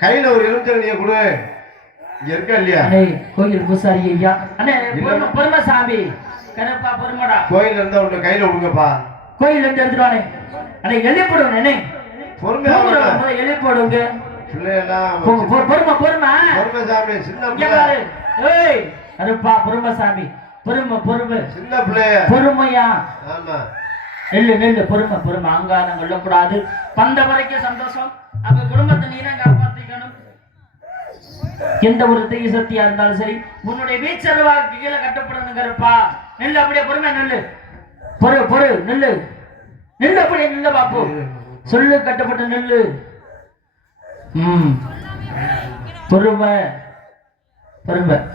கையில ஒரு எலுமிச்சங்கனியை கொடு. இங்க இருக்கா இல்லையா? கோயில் பூசாரி ஐயா. அண்ணே பொறுமை சாமி. கரப்பா பொறுமடா. கோயில் இருந்தா உங்க கையில கொடுங்கப்பா. கோயில் இருந்து எடுத்துவானே. அண்ணே எலி போடுங்க அண்ணே. பொறுமையா எலி போடுங்க. பிள்ளையெல்லாம் பொறுமை சாமி. சின்ன பிள்ளை. ஏய் கரப்பா பொறுமை சாமி. பொறுமை சின்ன பிள்ளைய பொறுமையா. ஆமா நெல்லு பொறுமை அங்காரம் கொள்ளக்கூடாது. பந்த வரைக்கும் சந்தோஷம். அப்ப குடும்பத்தை நீனா காப்பாத்திக்கணும். எந்த ஒரு தீய சக்தியா இருந்தாலும் சரி உன்னுடைய வீச்சருவாக்கு கீழே கட்டப்படணுங்கிறப்பா. நெல்லு அப்படியே பொறுமை நெல்லு. பொறு நெல்லு அப்படியே நெல்லு பாப்பு. சொல்லு கட்டப்பட்ட நெல்லு. பொறுமை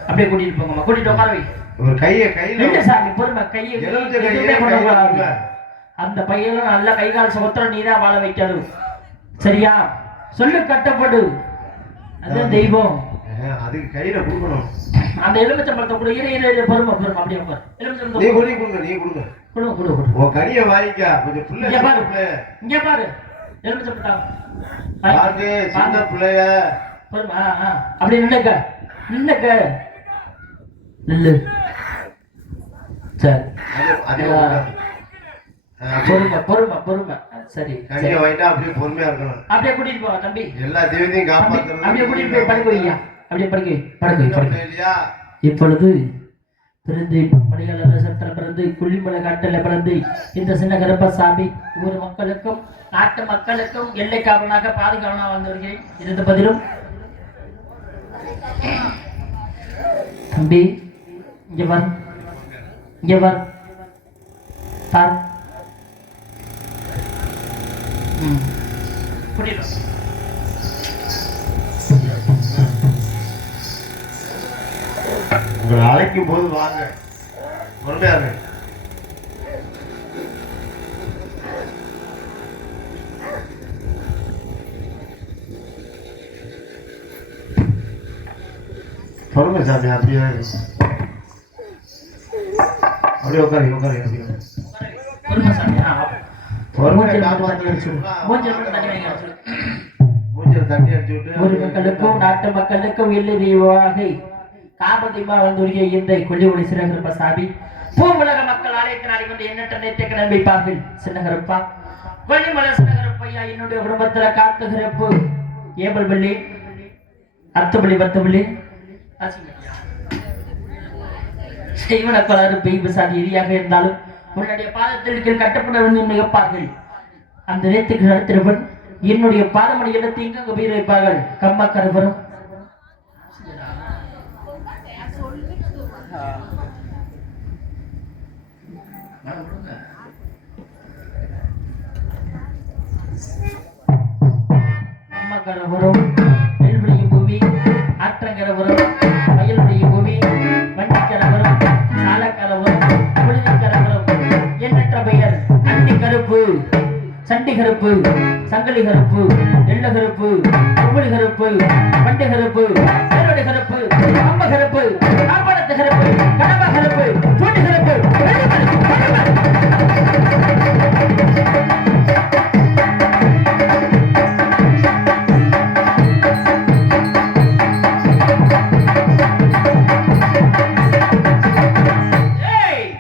அப்படியே கூட்டிட்டு போங்கம்மா. கூட்டிட்டு உட்கார வை. ஒரு கையில சாமி பொறுமை கையை அந்த பையனும் நல்ல கைகால் சுகத்திரம் நீதான் வாழ வைக்கணும். சரியா? சொல்லு கட்டப்படு. அதுதான் தெய்வம். அதுக்கு கையில கொடுக்கணும். அந்த எலுமிச்சம்பழத்தை கொடு. இரு பொறுமை அப்படியே உட்கார். எலுமிச்சம்பழத்தை நீ கொடுங்க. ஓ கனிய வாங்கிக்க. கொஞ்சம் புள்ள இங்க பாரு. எலுமிச்சம்பழம் பாரு. சின்ன பிள்ளைய பொறுமை. அப்படி நின்னுக்க நில்லு. சரி பொறுமை. சரி கனிய வாங்கிட்டா அப்படியே பொறுமையா இருக்கணும். அப்படியே கூட்டிட்டு போ தம்பி. எல்லா தெய்வத்தையும் காப்பாத்தணும். அப்படியே கூட்டிட்டு போய் படுக்க வையா. அப்படியே படுக்க. இப்பொழுது பிறந்து மணிகள சத்திர பிறந்து குள்ளிமலை காட்டில பிறந்து இந்த சின்ன கருப்பசாமி ஊர் மக்களுக்கும் நாட்டு மக்களுக்கும் எல்லை காவலனாக பாதுகாவலனாக வாழ்ந்து வருகிறேன். இருந்த பதிலும் தம்பி இங்க வர் பார். உங்களை அழைக்கும் போது வாங்க. பொறுமையாக பொறுமை சாமி. அப்படியே உட்காரு. மக்களுக்கும் நாட்டு மக்களுக்கும் இல்லை தெய்வமாக காபதிமா வந்து இந்த கொல்லிமலை சிறகருப்பசாமி பூவுலக மக்கள் ஆலயத்தினாலே வந்து எண்ணற்ற நேர்த்திக்க நம்பிப்பார்கள். சின்னகரப்பா கொல்லிமலை சின்னகரப்பையா என்னுடைய குடும்பத்துல காத்துகிறப்பு ஏபல் பள்ளி அர்த்தபள்ளி பத்தபள்ளி செய்வனக்கலாறு பெய் விசாதி எரியாக இருந்தாலும் உன்னுடைய பாதத்திற்கு கட்டப்பட வேண்டும் நிகழ்ப்பார்கள். அந்த நேரத்துக்கு நடத்திருவன் என்னுடைய பாதமணி இடத்தை இங்கு போய் வைப்பார்கள். கம்மா கருவரும் அம்மா கரவரும் நெல்வெளியும் பூமி ஆற்றங்கரவரும் வயலுடைய பூமி வண்டிக்கரவரும் சாலக்கரவரும் புழுதிக்கரவரும் எண்ணற்ற பெயர் அண்டி கருப்பு சண்டி கருப்பு சங்கலி கருப்பு எள்ள கருப்பு கும்பலி கருப்பு வண்டி கருப்பு நேரடி கருப்பு அம்ம கருப்பு காப்பாளத்து கருப்பு கடம்பா கருப்பு சூட்டி கருப்பு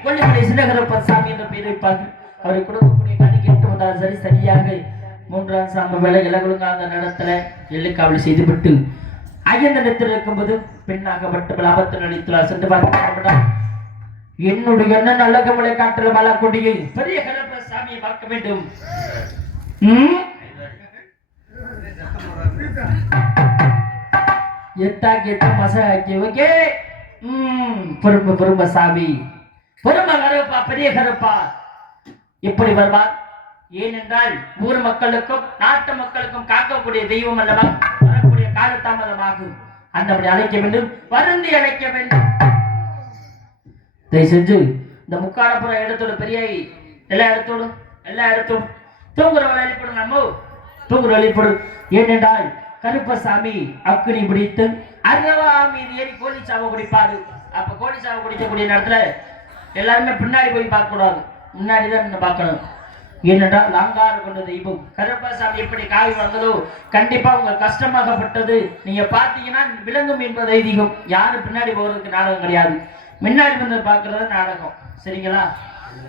கொல்லிமலை சின்னகரப்பசாமி என்ற பெயர் வைப்பார்கள். அவரை கொடுக்கக்கூடிய கணி கேட்டு வந்தால் சரியாக 3ஆம் சாம வேலை இலகுலுங்காத நடத்தல எல்லைக்காவல் செய்துவிட்டு ஐயந்த இடத்தில் இருக்கும்போது பெண்ணாகப்பட்ட லாபத்தில் நடித்தால் சென்று பார்க்க என்னுடைய என்ன நல்லகமலை காட்டுல மலக்கொடியை பெரிய கருப்பசாமியை பார்க்க வேண்டும். எட்டாக்கி மசாக்கி ஓகே. பொறுமை சாமி பொறுமை கருப்பா பெரிய கருப்பா எப்படி வருவார்? ஏனென்றால் ஊர் மக்களுக்கும் நாட்டு மக்களுக்கும் காக்கக்கூடிய தெய்வம் அல்லவா. வரக்கூடிய காலதாமதமாகும். அந்தபடி அழைக்க வேண்டும். வருந்தி அழைக்க வேண்டும். தயவு செஞ்சு இந்த முக்காலப்புற இடத்தோடு பெரிய எல்லா இடத்தோடும் தூங்குறவரை அழிப்படும். நம்ம தூங்குற அழிப்படும். ஏனென்றால் கருப்பசாமி அக்கினி பிடித்து அருவா மீது ஏறி கோழி சாவை குடிப்பாரு. அப்ப கோழி சாவை குடிக்கக்கூடிய நேரத்துல எல்லாருமே பின்னாடி போய் பார்க்க கூடாது. முன்னாடிதான் பார்க்கணும். ஏனென்றால் லாங்காறு கொண்ட தெய்வம் கருப்பசாமி எப்படி காவி வந்ததோ கண்டிப்பா உங்க கஷ்டமாகப்பட்டது நீங்க பாத்தீங்கன்னா விளங்கும் என்பது ஐதீகம். யாரு பின்னாடி போறதுக்கு நாடகம் கிடையாது, முன்னாடி வந்து பாக்குறது நாடகம். சரிங்களா?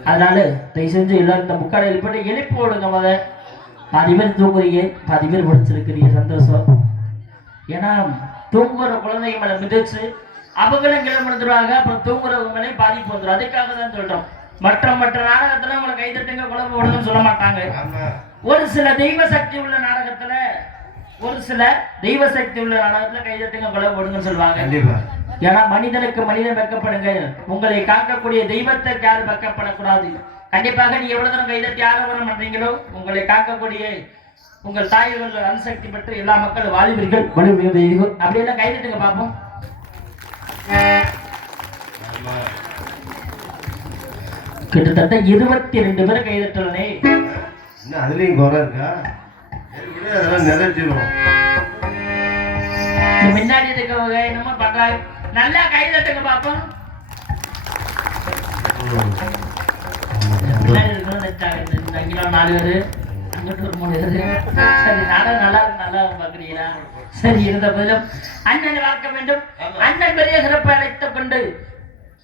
அதனால தயவு செஞ்சு எல்லாரும் இந்த முக்காடை எழுப்பி எழுப்பி விடுங்க. பாதி பேர் தூங்குறீங்க, பாதி பேர் படிச்சிருக்கிறீங்க, சந்தோஷம். ஏன்னா தூங்குற குழந்தைங்க மேல மிதிச்சு அவங்களும் கிளம்பிடுவாங்க, அப்புறம் தூங்குறவங்க மேலே பாதிப்பு வந்துடும். அதுக்காக தான் சொல்றோம். மற்ற நாடகத்துல உங்களை கைதட்டுங்க குழம்பு விடுங்கன்னு சொல்ல மாட்டாங்க. ஒரு சில தெய்வ சக்தி உள்ள நாடகத்துல கைதட்டுங்க குழம்பு விடுங்கன்னு சொல்லுவாங்க. ஏன்னா மனிதனுக்கு மனிதன் வெக்கப்படுங்க, உங்களை காக்கக்கூடிய தெய்வத்தை யாரும் வெக்கப்படக்கூடாது. கண்டிப்பாக நீ எவ்வளவு தூரம் கைதட்டி ஆரோபணம் பண்றீங்களோ உங்களை காக்கக்கூடிய உங்கள் தாய்கள் அணுசக்தி பெற்று எல்லா மக்களும் வாழ்வீர்கள். அப்படியெல்லாம் கைதட்டுங்க பார்ப்போம். கிட்டத்தட்ட 22 பேரை கைதட்டலனே. அதுலயும் குறை இருக்கா? முன்னாடி இருக்கவங்க என்னமோ பண்றாங்க, நல்லா கைதட்டுங்க பார்ப்போம். முன்னாடி இருக்கணும் 4 பேரு, அங்கிட்டு ஒரு 3 பேரு. சரி, நாடகம் நல்லா பாக்குறீங்களா? சரி, இருந்த போதிலும் அண்ணனை பார்க்க வேண்டும். அண்ணன் பெரிய சிறப்பு அழைத்துக் கொண்டு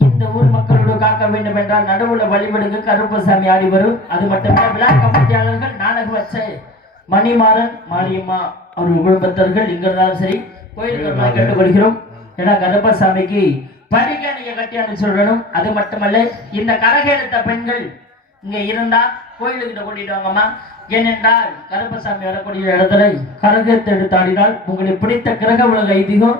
இந்த ஊர் மக்களோடு காக்க வேண்டும் என்றால் நடுவுல வழிபடுங்க கருப்பசாமி ஆடி வரும். அது மட்டுமல்ல விழா கமிட்டியாளர்கள் நாடகம் வச்ச மணிமாறன் மாரியம்மா அவர்கள் குடும்பத்தர்கள் இங்க இருந்தாலும் சரி கோயிலுக்கு கேட்டுக்கொள்கிறோம். ஏன்னா கருப்பசாமிக்கு படிக்க நீங்க கட்டியான்னு சொல்லணும். அது மட்டுமல்ல இந்த கரகெடுத்த பெண்கள் இங்க இருந்தா கோயிலுக்கிட்ட கூட்டிட்டு வாங்கம்மா. ஏனென்றால் கருப்பசாமி வரக்கூடிய இடத்துல கரகத்தை எடுத்து ஆடினால் உங்களுக்கு பிடித்த கிரக உலக ஐதீகம்.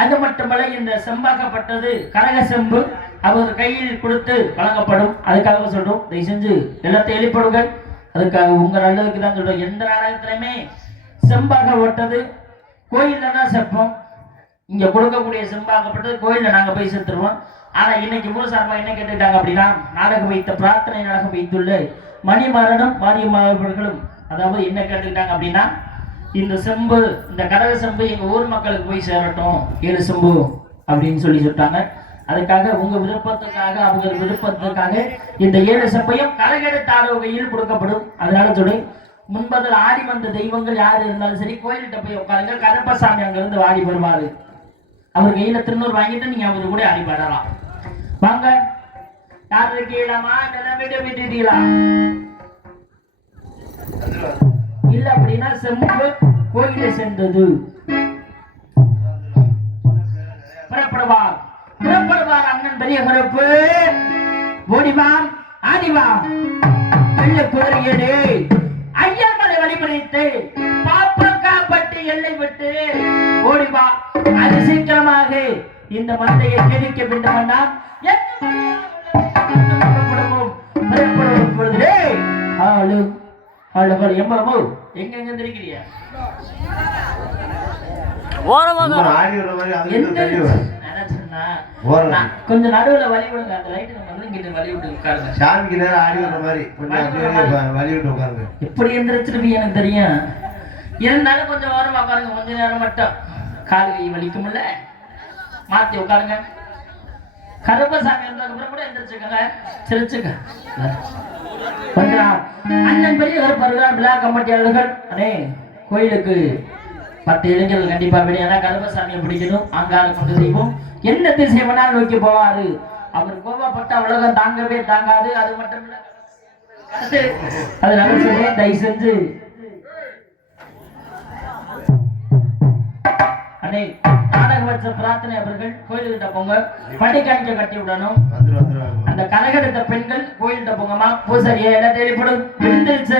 அது மட்டுமல்ல இந்த செம்பாக்கப்பட்டது கரக செம்பு அவர் கையில் கொடுத்து வழங்கப்படும். அதுக்காக சொல்றோம், தயவு செஞ்சு எல்லாத்தையும் எழுப்பிடுங்க. அதுக்காக உங்க நல்லதுக்கு தான் சொல்றோம். எந்த நாடகத்திலுமே செம்பாக ஓட்டது கோயில்ல தான் செப்போம். இங்க கொடுக்கக்கூடிய செம்பாகப்பட்டது கோயில்ல நாங்க போய் செத்துருவோம். ஆனா இன்னைக்கு மூல சார்பா என்ன கேட்டுட்டாங்க அப்படின்னா, நாடகம் வைத்த பிரார்த்தனை நாடகம் வைத்துள்ள மணிமாறனும் மாரியம்மா அவர்களும் அதாவது என்ன கேட்டுக்கிட்டாங்க அப்படின்னா, இந்த செம்பு இந்த கரக செம்பு எங்க ஊர் மக்களுக்கு போய் சேரட்டும் 7 செம்பு அப்படின்னு சொல்லிட்டாங்க. அதுக்காக உங்க விருப்பத்துக்காக அவங்க விருப்பத்துக்காக இந்த 7 செம்பையும் கரகெடுத்தாட வகையில் கொடுக்கப்படும். அதனால சொல்லி முன்பதில் ஆடி வந்த தெய்வங்கள் யாரு இருந்தாலும் சரி கோயில்கிட்ட போய் உட்காருங்க. கருப்பசாமி அங்க இருந்து ஆடி வருவாரு. அவர் கையில திருநூறு வாங்கிட்டு நீங்க அவரு கூட ஆடி பாடலாம். வாங்க, யாரு இருக்கீங்களாமா? விட்டுட்டீங்களா? இல்ல அப்படின்னா செம்பு கோயில சென்றது. புறப்படுவார் அண்ணன் பெரிய கருப்பு. ஓடிவாம் ஆடிவாம் வெள்ள குதிரையேடு ஐயமலை வழிபடித்து பாப்பக்காப்பட்டு எல்லை விட்டு ஓடிவா. அது சீக்கிரமாக இந்த மந்தையை கேட்க வேண்டுமென்னா எங்க இருக்கிறீங்க? கொஞ்சம் நடுவுல வழி விடுங்க. அந்த லைட் நம்ம வழி விட்டு உட்காருங்க. சாமிக்கு நேரம் ஆடி வர மாதிரி வழி விட்டு உட்காருங்க. எப்படி எந்திரிச்சிருப்பீங்க எனக்கு தெரியும். இருந்தாலும் கொஞ்சம் ஓரமா உட்காருங்க. கொஞ்ச நேரம் மட்டும் கால் கை வலிக்கும்ல, மாத்தி உட்காருங்க. கருப்பசாமி இருந்ததுக்கு கூட எந்திரிச்சுக்கங்க, சிரிச்சுக்க. அண்ணன் பெரிய கருப்பர்கள் விழா கமிட்டியாளர்கள் அண்ணே கோயிலுக்கு 10 இளைஞர்கள் கண்டிப்பா வேணும். ஏன்னா கருப்பசாமியை பிடிக்கணும். அங்கால கொண்டு செய்வோம். என்ன திசை வேணாலும் நோக்கி போவாரு. அவர் கோபப்பட்ட உலகம் தாங்கவே தாங்காது. அது மட்டும் இல்ல, அதனால சொல்லி தயவு செஞ்சு அண்ணே நாடகம் வச்ச பிரார்த்தனை அவர்கள் கோயில்கிட்ட போங்க. படிக்காணிக்க கட்டி விடணும். அந்த கரகெடுத்த பெண்கள் கோயில்கிட்ட போங்கம்மா. பூசாரியா எல்லாத்தையும் எழுப்படும்.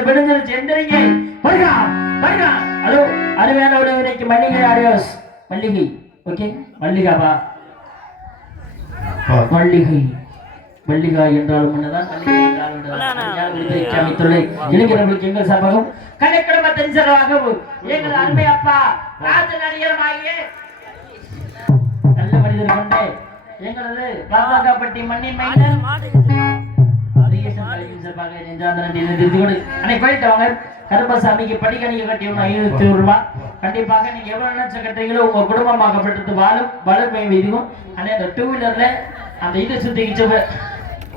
விடுந்துருச்சு எந்திரிங்க. ஹலோ, அருமையான உடனே மல்லிகை ஆடியோஸ். மல்லிகை ஓகே, மல்லிகாவா? மல்லிகா என்றாலும் முன்னதான் இளைஞர்களுக்கு எங்கள் சபகம் கலைக்கிழமை தென்சரவாகவும் எங்கள் அருமை அப்பா ராஜ நடிகரமாகிய நல்ல மனிதர் கொண்டே எங்களது பாப்பாக்காப்பட்டி மண்ணின் மைந்தன் கருப்பசாமிக்கு படிக்கணிக்க கட்டியும் 500 ரூபாய். கண்டிப்பாக நீங்க எவ்வளவு நினைச்ச கட்டுறீங்களோ உங்க குடும்பமாகப்பட்டது வாழும் வளர்மை வீதிக்கும். ஆனா அந்த 2 வீலர்ல அந்த இதை சுத்திக்கிச்சு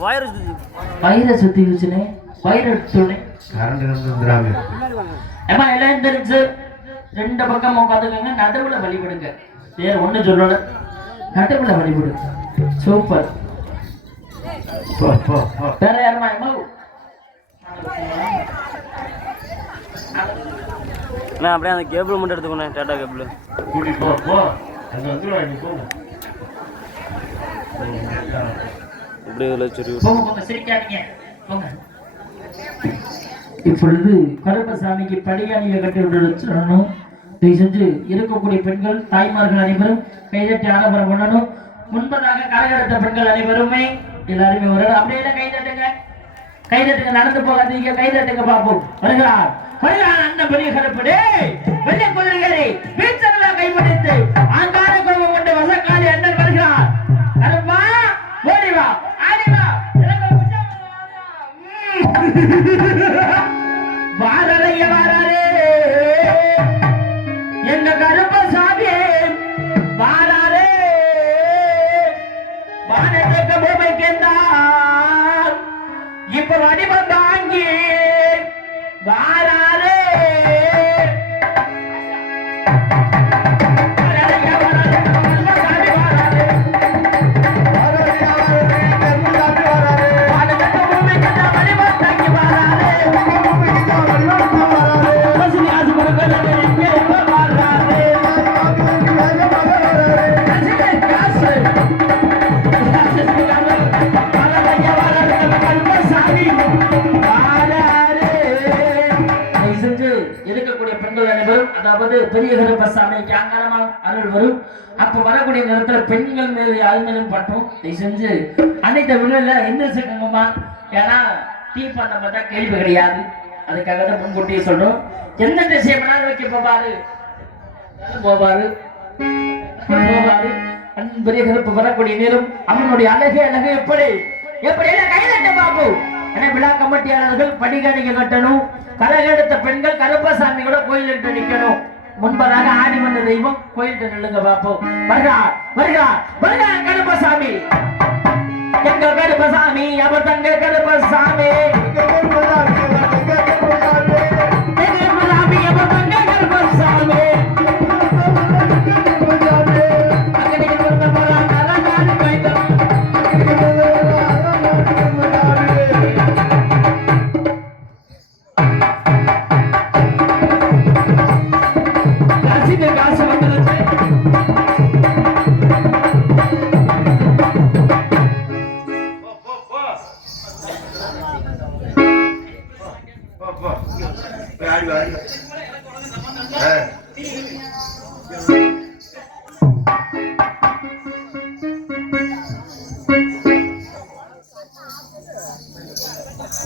வயிறை சுத்திக்கிச்சுன்னு வயிறு எடுத்துனே கரண்ட் இருந்துறாங்க. ஏமா எல்லாம் எந்திரிச்சு ரெண்டு பக்கம் உட்காந்துக்கங்க, நடுவுல வழிபடுங்க. வேற ஒண்ணு சொல்லல, நடுவுல வழிபடுங்க. சூப்பர். வேற யாருமா நான் அப்படியே அந்த கேபிள் மட்டும் எடுத்துக்கணும், டாடா கேபிள் கூட்டி போ போ. அங்க வந்துருவா நீ போங்க. இப்படி வச்சுரு போங்க போங்க, சிரிக்காதீங்க போங்க. இப்பொழுது கருப்பசாமிக்கு படியாணியை கட்டி விட்டுணும். இதை செஞ்சு இருக்கக்கூடிய பெண்கள் தாய்மார்கள் அனைவரும் கைதட்டி ஆரம்பரம் பண்ணணும். முன்பதாக கரகெடுத்த பெண்கள் அனைவருமே எல்லாருமே ஒரு அப்படியே கைதட்டுங்க, கைதட்டுங்க, நடந்து போகாதீங்க, கைதட்டுங்க பார்ப்போம். வருகிறார் வருகிறார் அண்ணன் பெரிய கருப்படே வெள்ளை குதிரையேறி வீச்செல்லாம் கைப்பிடித்து ஆங்கார கோபம் கொண்டு வசக்காலி அண்ணன் வருகிறார். கருப்பா ஓடி வா, ஆடி வா, வாரறைய வாராரே எங்க கருப்பசாமி வாராரே, வானத்துக்கு பூமிக்கின்றார் இப்ப வடிவம் தாங்கி வாராரே. இருக்கக்கூடிய பெண்கள் அனைவரும், அதாவது பெரிய கருப்பசாமிக்கு அங்காரமா அருள் வரும். அப்ப வரக்கூடிய நேரத்துல பெண்கள் மேல யாருமேலும் பட்டும் இதை செஞ்சு அன்னைக்கு விழல எந்த சேர்க்கணுமா, ஏன்னா டீ பண்ண பார்த்தா கேள்வி கிடையாது. அதுக்காக தான் முன்கூட்டியே சொல்றோம். எந்த விஷயம் வைக்க போவாரு போவாரு போவாரு. பெரிய கருப்பு வரக்கூடிய நேரம் அவனுடைய அழகு அழகு எப்படி எப்படி எல்லாம் கைதட்ட பாபு. ஏன்னா விழா கமிட்டியாளர்கள் படிகாணிக்க கட்டணும். கரகெடுத்த பெண்கள் கருப்பசாமி கூட கோயில்கிட்ட நிக்கணும். முன்பதாக ஆடி வந்த தெய்வம் கோயில்கிட்ட நில்லுங்க பாப்போம். வருகா வருகா வருகா கருப்பசாமி, எங்க கருப்பசாமி அவர் தங்க கருப்பசாமி,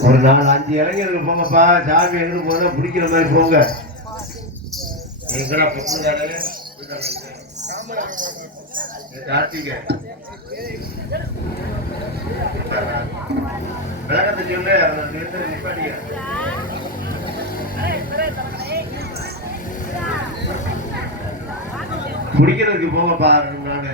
ஒரு 4-5 இளைஞர்கள் போங்கப்பா. சாமி எங்க போனா பிடிக்கிற மாதிரி போங்க. எங்கடா பொண்ணு விளக்கத்தை சொல்லு. பிடிக்கிறதுக்கு போங்கப்பா. நானு